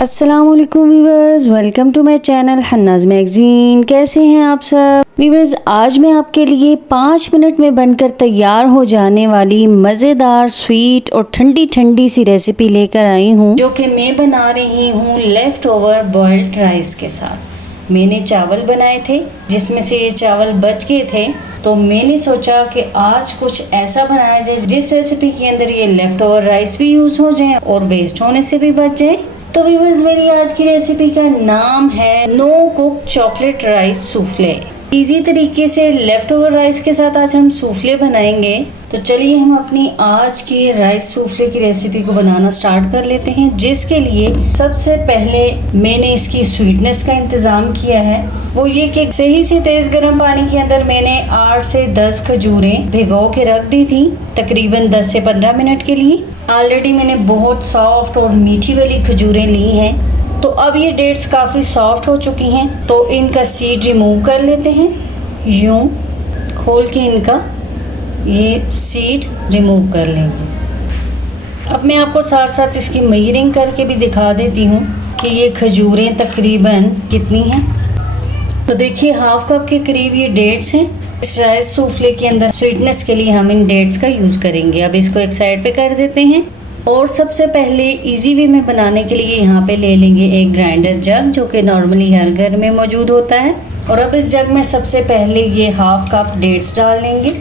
अस्सलामुअलैकुम viewers, welcome to my channel Hannah's magazine. कैसे हैं आप सब व्यूवर्स? आज मैं आपके लिए 5 मिनट में बनकर तैयार हो जाने वाली मज़ेदार स्वीट और ठंडी ठंडी सी रेसिपी लेकर आई हूँ, जो कि मैं बना रही हूँ लेफ़्ट ओवर बॉइल्ड राइस के साथ। मैंने चावल बनाए थे जिसमें से ये चावल बच गए थे, तो मैंने सोचा कि आज कुछ ऐसा बनाया जाए जिस रेसिपी के अंदर ये लेफ़्ट ओवर राइस भी यूज़ हो जाए और वेस्ट होने से भी बच जाए। तो व्यूअर्स, मेरी आज की रेसिपी का नाम है no cook chocolate rice souffle. Easy तरीके से लेफ्ट ओवर राइस के साथ आज हम सूफले बनाएंगे। तो चलिए हम अपनी आज की राइस सूफले की रेसिपी को बनाना स्टार्ट कर लेते हैं, जिसके लिए सबसे पहले मैंने इसकी स्वीटनेस का इंतज़ाम किया है। वो ये कि सही से तेज़ गर्म पानी के अंदर मैंने 8 से 10 खजूरें भिगो के रख दी थी, तकरीबन 10 से 15 मिनट के लिए। ऑलरेडी मैंने बहुत सॉफ्ट और मीठी वाली खजूरें ली हैं। तो अब ये डेट्स काफ़ी सॉफ्ट हो चुकी हैं, तो इनका सीड रिमूव कर लेते हैं। यूँ खोल के इनका ये सीड रिमूव कर लेंगे। अब मैं आपको साथ साथ इसकी मेजरिंग करके भी दिखा देती हूँ कि ये खजूरें तकरीबन कितनी हैं। तो देखिए, हाफ कप के करीब ये डेट्स हैं। इस राइस सूफले के अंदर स्वीटनेस के लिए हम इन डेट्स का यूज़ करेंगे। अब इसको एक साइड पे कर देते हैं और सबसे पहले इजी वे में बनाने के लिए यहाँ पे ले लेंगे एक ग्राइंडर जग, जो कि नॉर्मली हर घर में मौजूद होता है। और अब इस जग में सबसे पहले ये हाफ कप डेट्स डाल लेंगे।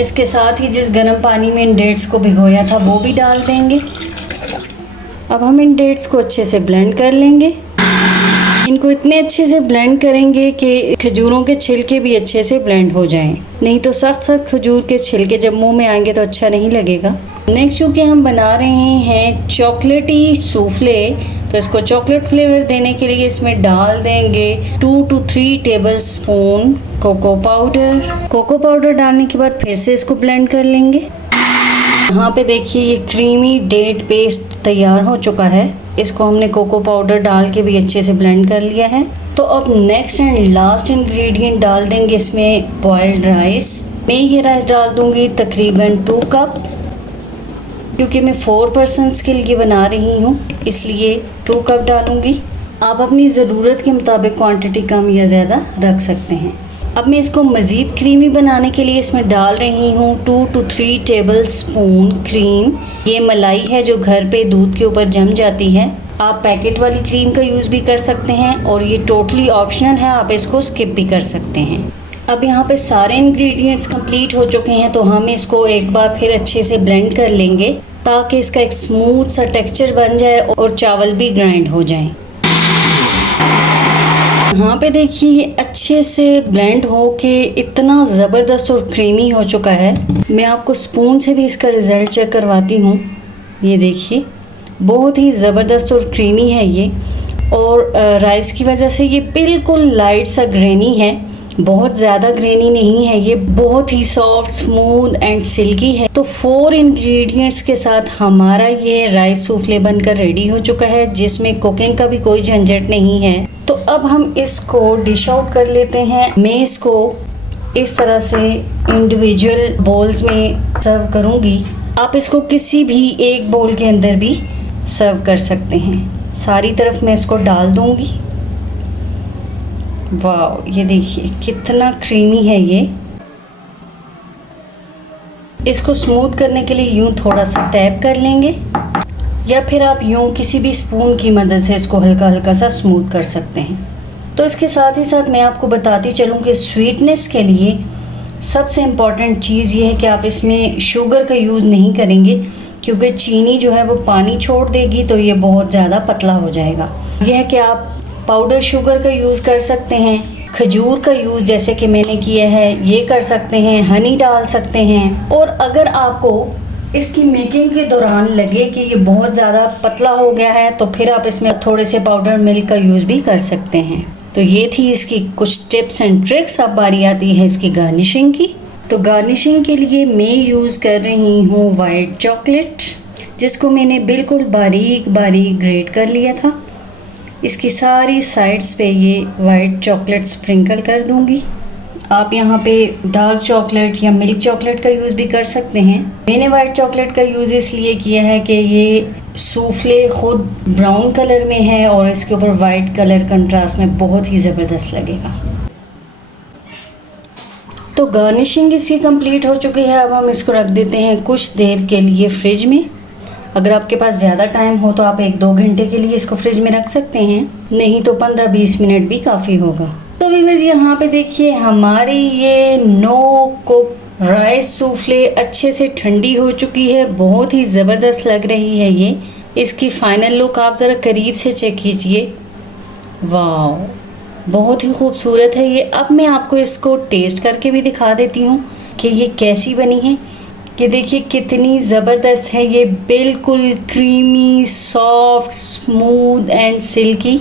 इसके साथ ही जिस गर्म पानी में इन डेट्स को भिगोया था वो भी डाल देंगे। अब हम इन डेट्स को अच्छे से ब्लेंड कर लेंगे। इनको इतने अच्छे से ब्लेंड करेंगे कि खजूरों के छिलके भी अच्छे से ब्लेंड हो जाएं, नहीं तो सख्त सख्त खजूर के छिलके जब मुंह में आएंगे तो अच्छा नहीं लगेगा। नेक्स्ट चूँकि हम बना रहे हैं चॉकलेटी सूफले, तो इसको चॉकलेट फ्लेवर देने के लिए इसमें डाल देंगे 2 to 3 tablespoon cocoa powder. Cocoa powder डालने के बाद फिर से इसको ब्लेंड कर लेंगे। यहाँ पे देखिए ये क्रीमी डेट पेस्ट तैयार हो चुका है। इसको हमने कोको पाउडर डाल के भी अच्छे से ब्लेंड कर लिया है। तो अब नेक्स्ट एंड लास्ट इंग्रेडिएंट डाल देंगे इसमें बॉइल्ड राइस। मैं ये राइस डाल दूंगी तकरीबन 2 कप, क्योंकि मैं 4 पर्सन्स के लिए बना रही हूँ, इसलिए 2 कप डालूंगी। आप अपनी ज़रूरत के मुताबिक क्वांटिटी कम या ज़्यादा रख सकते हैं। अब मैं इसको मज़ीद क्रीमी बनाने के लिए इसमें डाल रही हूँ 2 to 3 टेबल स्पून क्रीम। ये मलाई है जो घर पे दूध के ऊपर जम जाती है। आप पैकेट वाली क्रीम का यूज़ भी कर सकते हैं और ये टोटली ऑप्शनल है, आप इसको स्किप भी कर सकते हैं। अब यहाँ पे सारे इंग्रेडिएंट्स कंप्लीट हो चुके हैं, तो हम इसको एक बार फिर अच्छे से ब्लेंड कर लेंगे ताकि इसका एक स्मूथ सा टेक्सचर बन जाए और चावल भी ग्राइंड हो जाएं। यहाँ पे देखिए ये अच्छे से ब्लेंड हो के इतना ज़बरदस्त और क्रीमी हो चुका है। मैं आपको स्पून से भी इसका रिज़ल्ट चेक करवाती हूँ। ये देखिए बहुत ही ज़बरदस्त और क्रीमी है ये, और राइस की वजह से ये बिल्कुल लाइट सा ग्रेनी है, बहुत ज़्यादा ग्रेनी नहीं है। ये बहुत ही सॉफ्ट, स्मूथ एंड सिल्की है। तो 4 इंग्रेडिएंट्स के साथ हमारा ये राइस सूफले बनकर रेडी हो चुका है, जिसमें कुकिंग का भी कोई झंझट नहीं है। तो अब हम इसको डिश आउट कर लेते हैं। मैं इसको इस तरह से इंडिविजुअल बोल्स में सर्व करूँगी। आप इसको किसी भी एक बोल के अंदर भी सर्व कर सकते हैं। सारी तरफ मैं इसको डाल दूँगी। वाह, ये देखिए कितना क्रीमी है ये। इसको स्मूथ करने के लिए यूँ थोड़ा सा टैप कर लेंगे, या फिर आप यूँ किसी भी स्पून की मदद से इसको हल्का हल्का सा स्मूथ कर सकते हैं। तो इसके साथ ही साथ मैं आपको बताती चलूँ कि स्वीटनेस के लिए सबसे इम्पॉर्टेंट चीज़ ये है कि आप इसमें शुगर का यूज़ नहीं करेंगे, क्योंकि चीनी जो है वो पानी छोड़ देगी, तो ये बहुत ज़्यादा पतला हो जाएगा। यह है कि आप पाउडर शुगर का यूज़ कर सकते हैं, खजूर का यूज़ जैसे कि मैंने किया है ये कर सकते हैं, हनी डाल सकते हैं। और अगर आपको इसकी मेकिंग के दौरान लगे कि ये बहुत ज़्यादा पतला हो गया है, तो फिर आप इसमें थोड़े से पाउडर मिल्क का यूज़ भी कर सकते हैं। तो ये थी इसकी कुछ टिप्स एंड ट्रिक्स। अब बारी आती है इसकी गार्निशिंग की। तो गार्निशिंग के लिए मैं यूज़ कर रही हूँ वाइट चॉकलेट, जिसको मैंने बिल्कुल बारीक बारीक ग्रेट कर लिया था। इसकी सारी साइड्स पे ये वाइट चॉकलेट स्प्रिंकल कर दूंगी। आप यहाँ पे डार्क चॉकलेट या मिल्क चॉकलेट का यूज़ भी कर सकते हैं। मैंने वाइट चॉकलेट का यूज़ इसलिए किया है कि ये सूफले खुद ब्राउन कलर में है और इसके ऊपर वाइट कलर कंट्रास्ट में बहुत ही ज़बरदस्त लगेगा। तो गार्निशिंग इसकी कंप्लीट हो चुकी है। अब हम इसको रख देते हैं कुछ देर के लिए फ्रिज में। अगर आपके पास ज़्यादा टाइम हो तो आप 1-2 घंटे के लिए इसको फ्रिज में रख सकते हैं, नहीं तो 15-20 मिनट भी काफ़ी होगा। तो व्यूअर्स यहाँ पे देखिए हमारी ये नो कुक राइस सूफले अच्छे से ठंडी हो चुकी है, बहुत ही ज़बरदस्त लग रही है ये। इसकी फ़ाइनल लुक आप ज़रा करीब से चेक कीजिए, वाह बहुत ही खूबसूरत है ये। अब मैं आपको इसको टेस्ट करके भी दिखा देती हूँ कि ये कैसी बनी है। कि देखिए कितनी ज़बरदस्त है ये, बिल्कुल creamy, soft, smooth and silkie.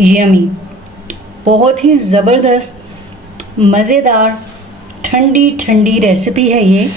Yummy, बहुत ही ज़बरदस्त मज़ेदार ठंडी ठंडी रेसिपी है ये।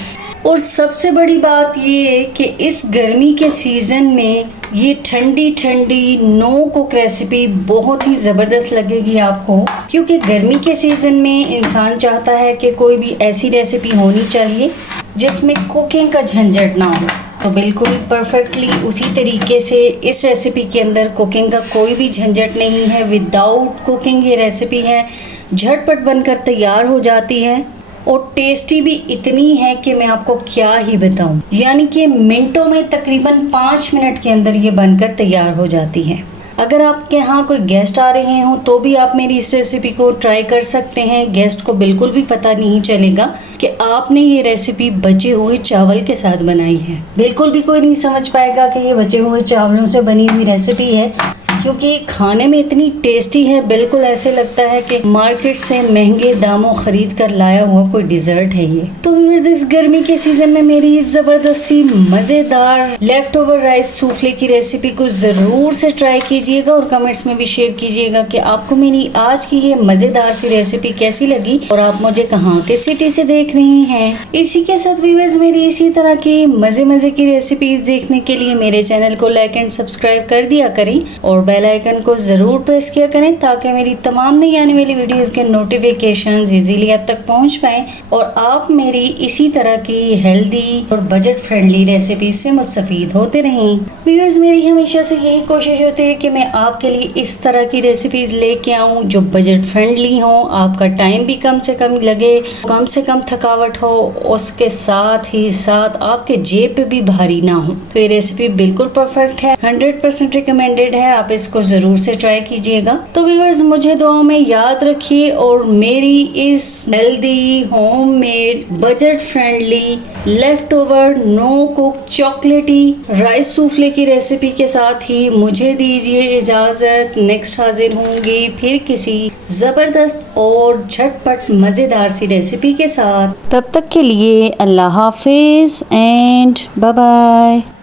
और सबसे बड़ी बात ये है कि इस गर्मी के सीज़न में ये ठंडी ठंडी नो कुक रेसिपी बहुत ही ज़बरदस्त लगेगी आपको, क्योंकि गर्मी के सीज़न में इंसान चाहता है कि कोई भी ऐसी रेसिपी होनी चाहिए जिसमें कुकिंग का झंझट ना हो। तो बिल्कुल परफेक्टली उसी तरीके से इस रेसिपी के अंदर कुकिंग का कोई भी झंझट नहीं है। विदाउट कुकिंग ये रेसिपी है, झटपट बनकर तैयार हो जाती है और टेस्टी भी इतनी है कि मैं आपको क्या ही बताऊं। यानी कि मिनटों में, तकरीबन 5 मिनट के अंदर ये बनकर तैयार हो जाती है। अगर आपके यहाँ कोई गेस्ट आ रहे हों तो भी आप मेरी इस रेसिपी को ट्राई कर सकते हैं। गेस्ट को बिल्कुल भी पता नहीं चलेगा कि आपने ये रेसिपी बचे हुए चावल के साथ बनाई है। बिल्कुल भी कोई नहीं समझ पाएगा कि ये बचे हुए चावलों से बनी हुई रेसिपी है, क्योंकि खाने में इतनी टेस्टी है, बिल्कुल ऐसे लगता है कि मार्केट से महंगे दामों खरीद कर लाया हुआ कोई डिज़र्ट है ये। तो इस गर्मी के सीज़न में मेरी इस ज़बरदस्त सी मज़ेदार लेफ्ट ओवर राइस सूफले की रेसिपी को ज़रूर से ट्राई कीजिएगा और कमेंट्स में भी शेयर कीजिएगा कि आपको मेरी आज की ये मज़ेदार सी रेसिपी कैसी लगी और आप मुझे कहाँ के सिटी से देख रही हैं। इसी के साथ व्यूअर्स मेरी इसी तरह की मज़े की रेसिपीज़ देखने के लिए मेरे चैनल को लाइक एंड सब्सक्राइब कर दिया करें और बेल आइकन को ज़रूर प्रेस किया करें ताकि मेरी तमाम नई आने वाली वीडियोस के नोटिफिकेशंस इजीली आप तक पहुंच पाएं और आप मेरी इसी तरह की हेल्दी और बजट फ्रेंडली रेसिपी से मुस्तफीद होते रहें। व्यूअर्स मेरी हमेशा से यही कोशिश होती है कि मैं आपके लिए इस तरह की रेसिपीज़ लेके आऊँ जो बजट फ्रेंडली हों, आपका टाइम भी कम से कम लगे, कम से कम थकावट हो, उसके साथ ही साथ आपके जेब पे भी भारी ना हो। तो ये रेसिपी बिल्कुल परफेक्ट है, 100% रिकमेंडेड है, आप इसको ज़रूर से ट्राई कीजिएगा। तो व्यूअर्स मुझे दुआओं में याद रखिए और मेरी इस healthy homemade budget friendly leftover no cook chocolatey rice souffle की रेसिपी के साथ ही मुझे दीजिए इजाज़त। नेक्स्ट हाजिर होंगी फिर किसी ज़बरदस्त और झटपट मज़ेदार सी रेसिपी के साथ। तब तक के लिए अल्लाह हाफिज़ एंड बाय बाय।